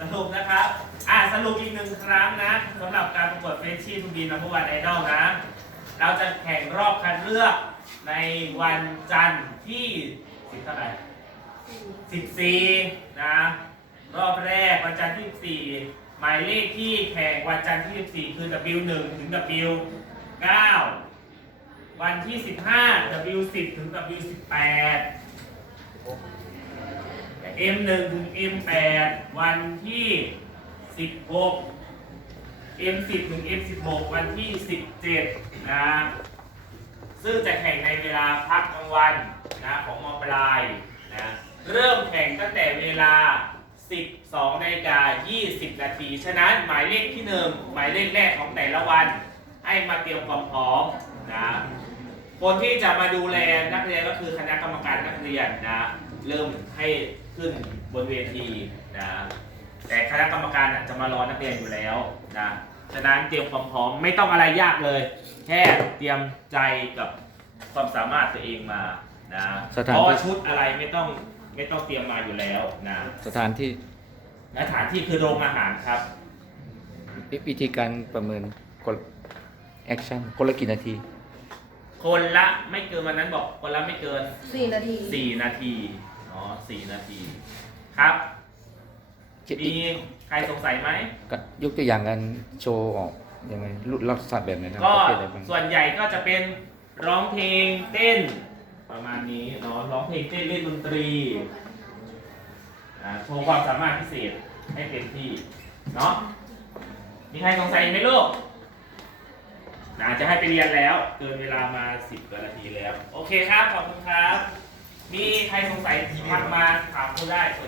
สรุปนะครับ อ่าสรุปอีกหนึ่งครั้งนะสำหรับการประกวดเฟชชี่ทูบีนัมเบอร์วันไอดอลนะ เราจะแข่งรอบคัดเลือกในวันจันทร์ที่สิบเท่าไหร่สิบสี่นะ รอบแรกวันจันทร์ที่สิบสี่หมายเลขที่แข่งวันจันทร์ที่สิบสี่คือ W1 ถึง W9 วันที่ 15 W10 ถึง W18 M1 ถึง M8 วันที่ 16 M10 ถึง M16 วันที่ 17 นะ ซึ่งจะแข่งในเวลาพักกลางวันนะของมปลายนะเริ่มแข่งตั้งแต่เวลา 12นาฬิกา20 นาที ฉะนั้นหมายเลขที่ 1 หมายเลขแรกของแต่ละวัน ให้มาเตรียมความพร้อมนะคนที่จะมาดูแลนักเรียนก็คือคณะกรรมการนักเรียนนะ เริ่มให้ขึ้นบนเวทีนะแต่คณะกรรมการน่ะจะมารอนักเรียนอยู่แล้วนะฉะนั้นเตรียมความพร้อมไม่ต้องอะไรยากเลย แค่เตรียมใจกับความสามารถตัวเองมานะสถานที่ เพราะว่าชุดอะไรไม่ต้องไม่ต้องเตรียมมาอยู่แล้วนะสถานที่และฐานที่คือโรงอาหารครับวิธีการประเมินคนแอคชั่นคนละกี่นาที คนละไม่เกินวันนั้นบอกคนละไม่เกิน สี่นาที 4 นาที อ๋อสี่นาที ครับ มีใครสงสัยไหม ก็ยกตัวอย่างการโชว์ออกยังไงรูปลักษณะแบบไหนนะก็ประเภทอะไรบ้างส่วนใหญ่ก็จะเป็นร้องเพลงเต้น ประมาณนี้เนาะร้องเพลงเต้นเล่นดนตรีอ่าโชว์ความสามารถพิเศษให้เต็มที่เนาะมีใครสงสัยไหมลูกนะจะให้ไปเรียนแล้ว เกินเวลามาสิบกว่านาทีแล้ว โอเคครับ ขอบคุณครับ มีใครสงสัยทักมาถามครูได้เปิดตัวได้น